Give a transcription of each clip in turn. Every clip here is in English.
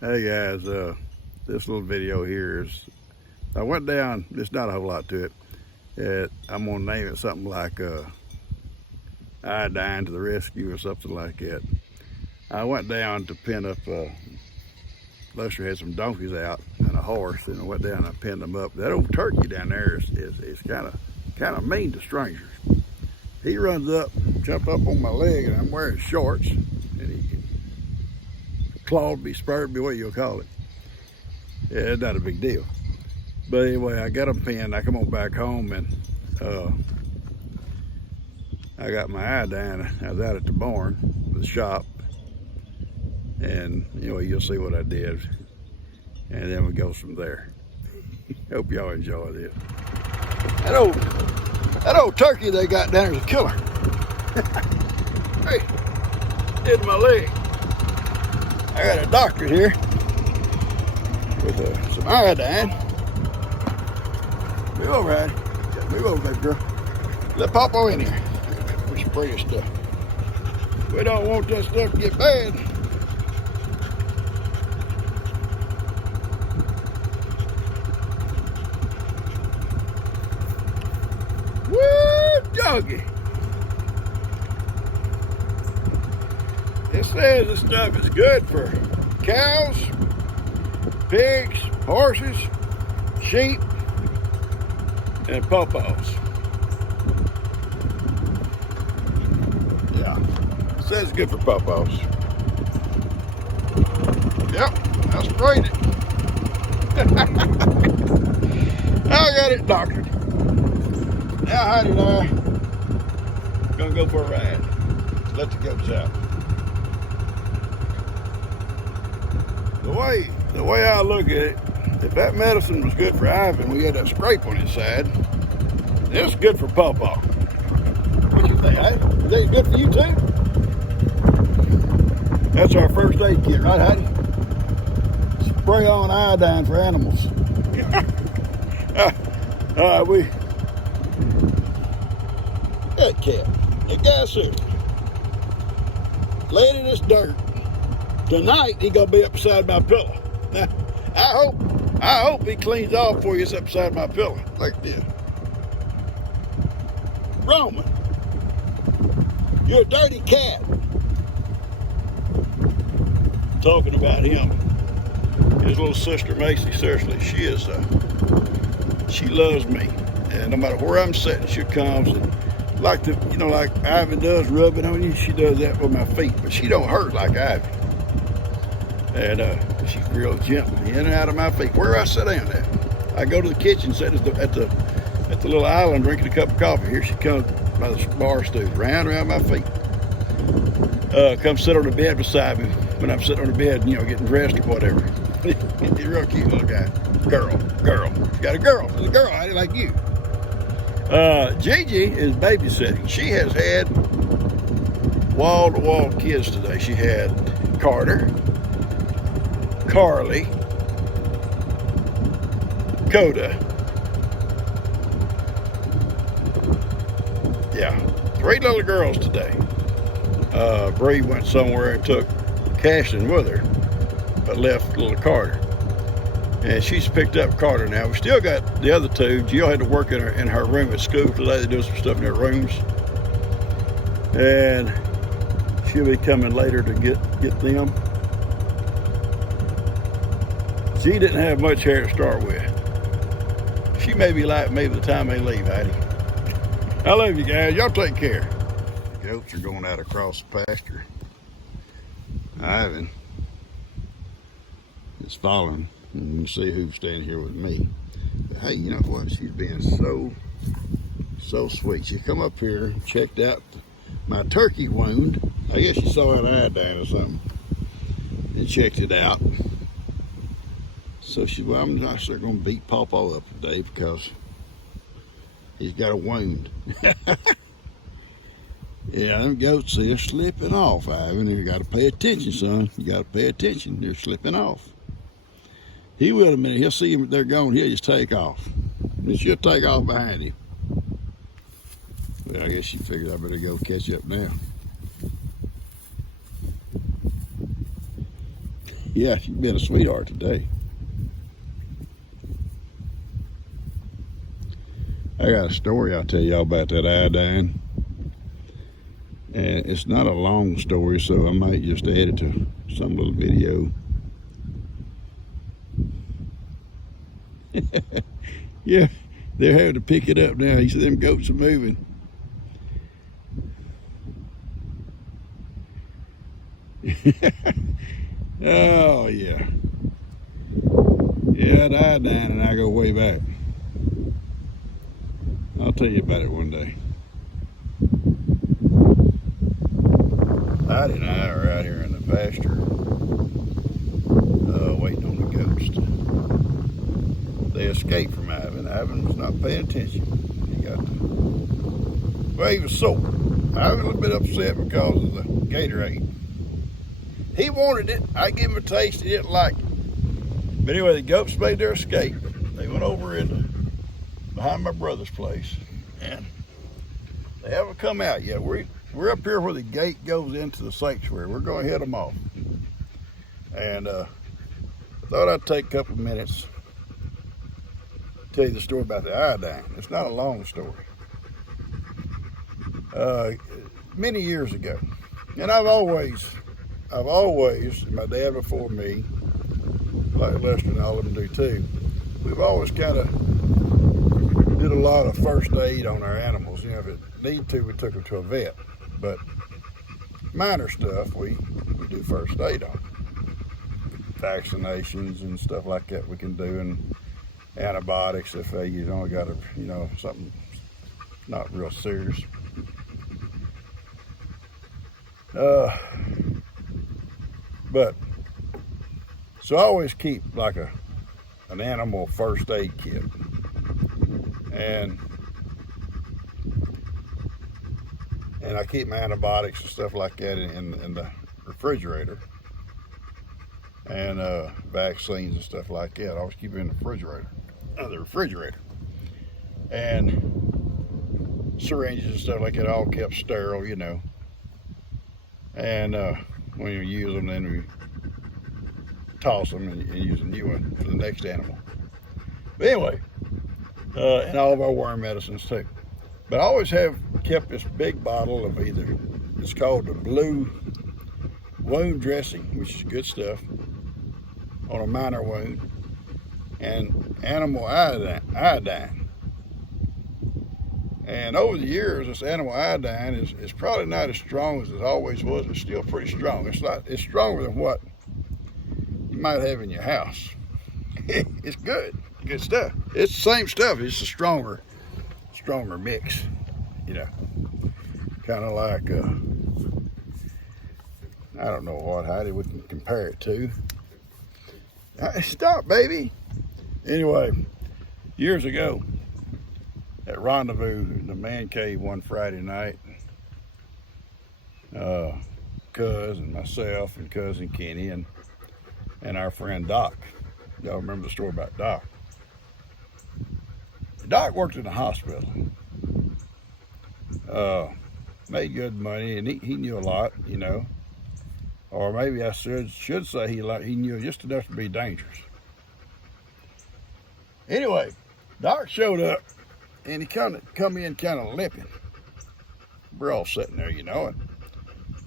Hey guys, this little video here is, I went down, there's not a whole lot to it. I'm gonna name it something like Iodine to the rescue or something like that. I went down to pin up, Lester had some donkeys out and a horse, and I went down and I pinned them up. That old turkey down there is kind of mean to strangers. He runs up, jumped up on my leg, and I'm wearing shorts, and he clawed me, spurred me, what you gonna call it. Yeah, it's not a big deal. But anyway, I got them pinned. I come on back home, and I got my iodine. I was out at the barn, the shop, and anyway, you'll see what I did, and then we go from there. Hope y'all enjoy this. That old turkey they got down there's a killer. Hey, hit my leg. I got a doctor here with some iodine. Move over, Hattie. Yeah, move over, baby girl. Let Papa in here. We spray this stuff. We don't want that stuff to get bad. Woo, doggy. It says this stuff is good for cows, pigs, horses, sheep, and pawpaws. Yeah, it says it's good for pawpaws. Yep, I sprayed it. I got it doctored. Now Heidi and I are gonna go for a ride. Let the goats out. The way I look at it, if that medicine was good for Ivan, we had that scrape on his side, it's good for Pawpaw. What you think, Heidi? Is that good for you too? That's our first aid kit, right, Heidi? Spray on iodine for animals. That cat, that guy said, laid in this dirt. Tonight he gonna be up beside my pillow. Now, I hope he cleans off before he gets up beside my pillow like this. Roman, you're a dirty cat. Talking about him, his little sister Macy. Seriously, she loves me, and no matter where I'm sitting, she comes and like Ivan does, rubbing on you. She does that with my feet, but she don't hurt like Ivan. And she's real gentle in and out of my feet. Where I sit down at, I go to the kitchen, sit at the little island, drinking a cup of coffee. Here she comes by the bar stool, round around my feet. Come sit on the bed beside me when I'm sitting on the bed, getting dressed or whatever. He's a real cute little guy. Girl. She got a girl. She's a girl. I like you. Gigi is babysitting. She has had wall-to-wall kids today. She had Carter, Carly, Coda. Yeah, 3 little girls today. Bree went somewhere and took Cashin with her, but left little Carter. And she's picked up Carter now. We still got the other 2. Jill had to work in her room at school today. They're doing some stuff in their rooms. And she'll be coming later to get them. She didn't have much hair to start with. She may be like me by the time they leave, Heidi. I love you guys. Y'all take care. The goats are going out across the pasture. Ivan is following. And you can see who's standing here with me. But hey, you know what? She's being so sweet. She come up here, checked out my turkey wound. I guess she saw an iodine or something, and checked it out. So well, I'm not sure going to beat Pawpaw up today because he's got a wound. Yeah, them goats, they're slipping off, Ivan. You got to pay attention, son. You got to pay attention. They're slipping off. He will in a minute. He'll see him. They're gone. He'll just take off. And she'll take off behind him. But I guess she figured I better go catch up now. Yeah, she's been a sweetheart today. I got a story I'll tell y'all about that iodine. And it's not a long story, so I might just add it to some little video. Yeah, they're having to pick it up now. He said them goats are moving. Oh, yeah. Yeah, that iodine and I go way back. I'll tell you about it one day. Heidi and I are out here in the pasture waiting on the goats. They escaped from Ivan. Ivan was not paying attention. He was sore. I was a little bit upset because of the Gatorade. He wanted it. I gave him a taste. He didn't like it. But anyway, the goats made their escape. They went over behind my brother's place, and they haven't come out yet. We're up here where the gate goes into the sanctuary. We're going to head them off. And I thought I'd take a couple of minutes to tell you the story about the iodine. It's not a long story. Many years ago, and I've always, my dad before me, like Lester and all of them do too, we've always kind of did a lot of first aid on our animals. You know, if it need to, we took them to a vet. But minor stuff, we do first aid on. Vaccinations and stuff like that we can do, and antibiotics if you only got something not real serious. But so I always keep like an animal first aid kit, and I keep my antibiotics and stuff like that in the refrigerator, and vaccines and stuff like that. I always keep it in the refrigerator, and syringes and stuff like that, all kept sterile, you know. And when you use them, then we toss them and use a new one for the next animal. But anyway, and all of our worm medicines too. But I always have kept this big bottle of it's called the blue wound dressing, which is good stuff on a minor wound, and animal iodine. And over the years, this animal iodine is probably not as strong as it always was. It's still pretty strong. It's stronger than what you might have in your house. It's good stuff. It's the same stuff. It's a stronger mix, you know. Kind of like I don't know what Heidi we can compare it to. Stop, baby. Anyway, years ago, at Rendezvous in the man cave one Friday night, Cuz and myself and cousin Kenny and our friend Doc. Y'all remember the story about Doc? Doc worked in the hospital. Made good money, and he knew a lot, you know. Or maybe I should say he knew just enough to be dangerous. Anyway, Doc showed up, and he come in kind of limping. We're all sitting there, you know, and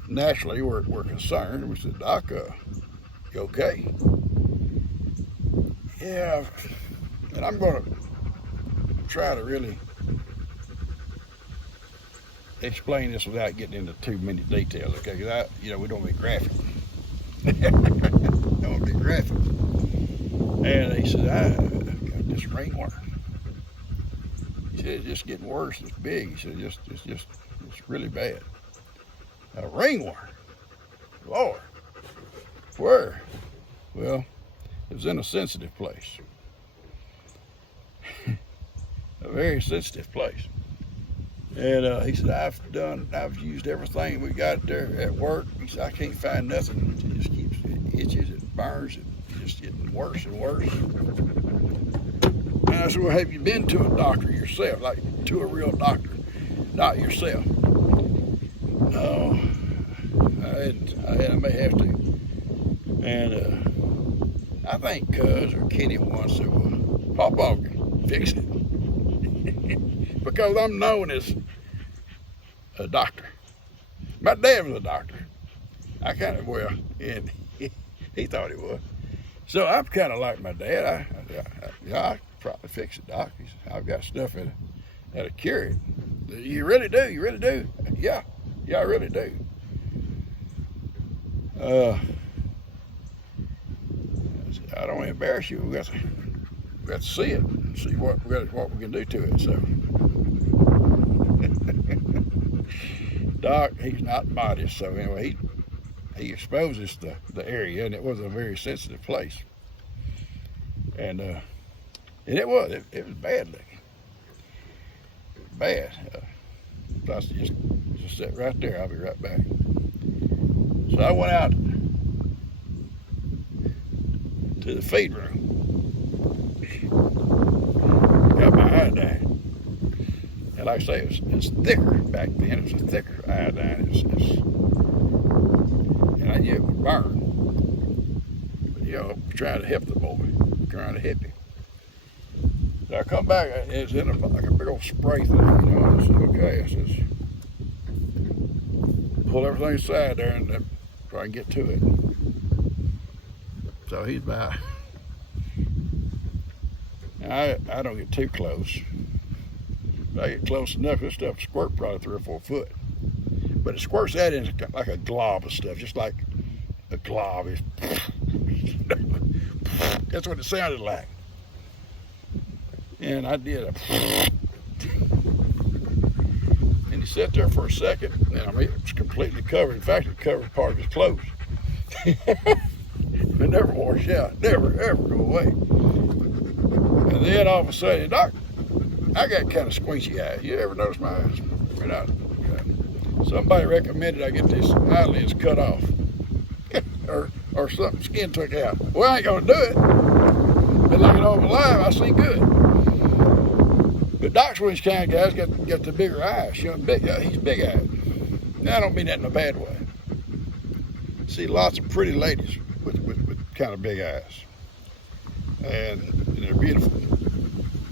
naturally we're concerned. We said, Doc, you okay? Yeah, and I'm going to try to really explain this without getting into too many details, okay? Because we don't want to be graphic. Don't want to be graphic. And he said, I got this ringworm. He said, it's just getting worse. It's big. He said, it's really bad. A ringworm? Lord. Where? Well, it was in a sensitive place. A very sensitive place. And he said, I've used everything we got there at work. He said, I can't find nothing. It just keeps, it itches, it burns, it's just getting worse and worse. And I said, well, have you been to a doctor yourself, like to a real doctor, not yourself? No, I may have to. And I think Cuz or Kenny once said, well, Papa can fix it. Because I'm known as a doctor. My dad was a doctor. I kind of, well, and he thought he was. So I'm kind of like my dad. I probably fix it, Doc. He said, I've got stuff that'll cure it. You really do? You really do? Yeah, I really do. I don't want to embarrass you. We got to see it, see what we can do to it. So, Doc, he's not modest. So anyway, he exposes the area, and it was a very sensitive place. And it was bad looking. Bad. So I said, just sit right there. I'll be right back. So I went out to the feed room. Got my iodine. And like I say, it's thicker back then. It was a thicker iodine. And I knew it would burn. But, you know, trying to help the boy. Trying to help him. So I come back, it's in like a big old spray thing, you know. I said, okay, I says, pull everything aside there and try and get to it. So he's by. Now, I don't get too close. If I get close enough, this stuff squirt probably 3 or 4 foot. But it squirts that in like a glob of stuff, just like a glob. That's what it sounded like. And I did and he sat there for a second, and I mean, it was completely covered. In fact, it covered part of his clothes. It never wash out, never ever go away. And then all of a sudden, Doc, I got kind of squeaky eyes. You ever notice my eyes? Somebody recommended I get these eyelids cut off or something, skin took out. Well, I ain't gonna do it. Been looking all my life, I see good. But Doc's one of these kind of guys got the bigger eyes. You know, he's big-eyed. Now, I don't mean that in a bad way. See lots of pretty ladies with kind of big eyes. And they're beautiful.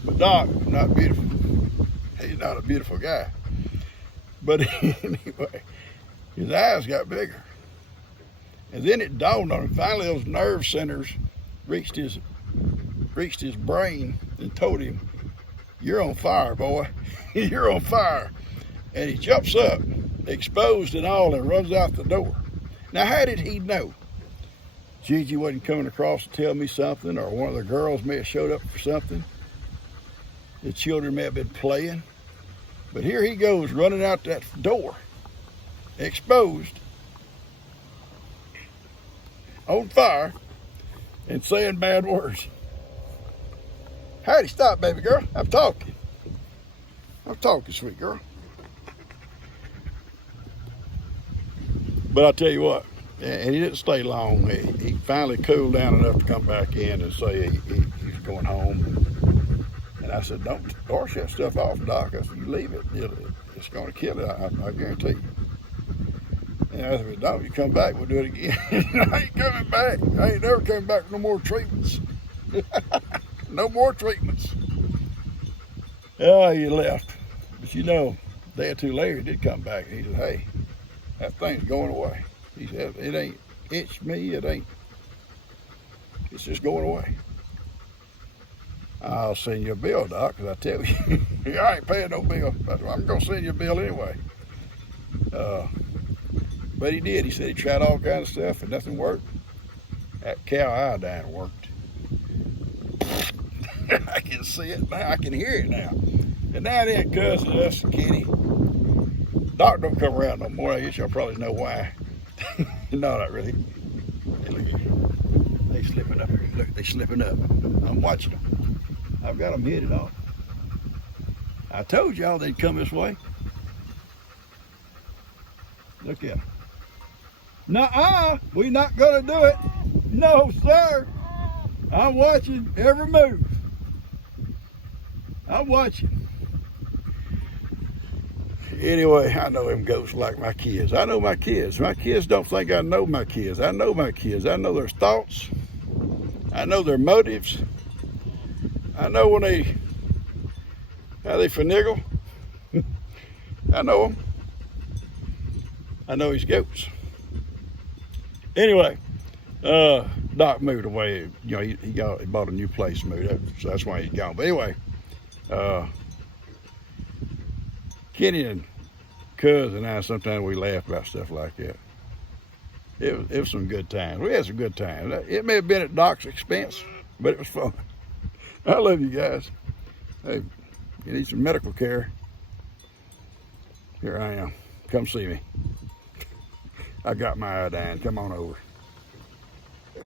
But Doc, not beautiful. He's not a beautiful guy. But anyway, his eyes got bigger. And then it dawned on him. Finally, those nerve centers reached his brain and told him, "You're on fire, boy. You're on fire." And he jumps up, exposed and all, and runs out the door. Now, how did he know? Gigi wasn't coming across to tell me something, or one of the girls may have showed up for something. The children may have been playing. But here he goes running out that door, exposed, on fire, and saying bad words. Howdy, stop, baby girl. I'm talking. I'm talking, sweet girl. But I tell you what, and he didn't stay long. He finally cooled down enough to come back in and say he's going home. And I said, don't shut that stuff off, Doc. I said, you leave it. It's going to kill it, I guarantee you. And I said, Doc, you come back, we'll do it again. I ain't coming back. I ain't never coming back with no more treatments. No more treatments. Oh, he left. But you know, a day or two later, he did come back. He said, hey, that thing's going away. He said, it ain't itched me, it's just going away. I'll send you a bill, Doc, because I tell you, I ain't paying no bill. I'm going to send you a bill anyway. But he did. He said he tried all kinds of stuff and nothing worked. That cow iodine worked. I can see it now. I can hear it now. And now then, cousin, us and Kenny. Doc don't come around no more. I guess y'all probably know why. No, not really. Hey, look, they slipping up. Look, they slipping up. I'm watching them. I've got them headed off. I told y'all they'd come this way. Look at them. Nuh-uh, we're not gonna do it. No, sir. I'm watching every move. I'm watching. Anyway, I know them ghosts like my kids. I know my kids. My kids don't think I know my kids. I know my kids. I know their thoughts. I know their motives. I know how they finagle. I know them. I know his goats. Anyway, Doc moved away. You know, he bought a new place and moved up, so that's why he's gone. But anyway, Kenny and Cuz and I, sometimes we laugh about stuff like that. It was some good times. We had some good times. It may have been at Doc's expense, but it was fun. I love you guys. Hey, you need some medical care? Here I am. Come see me. I got my iodine. Come on over.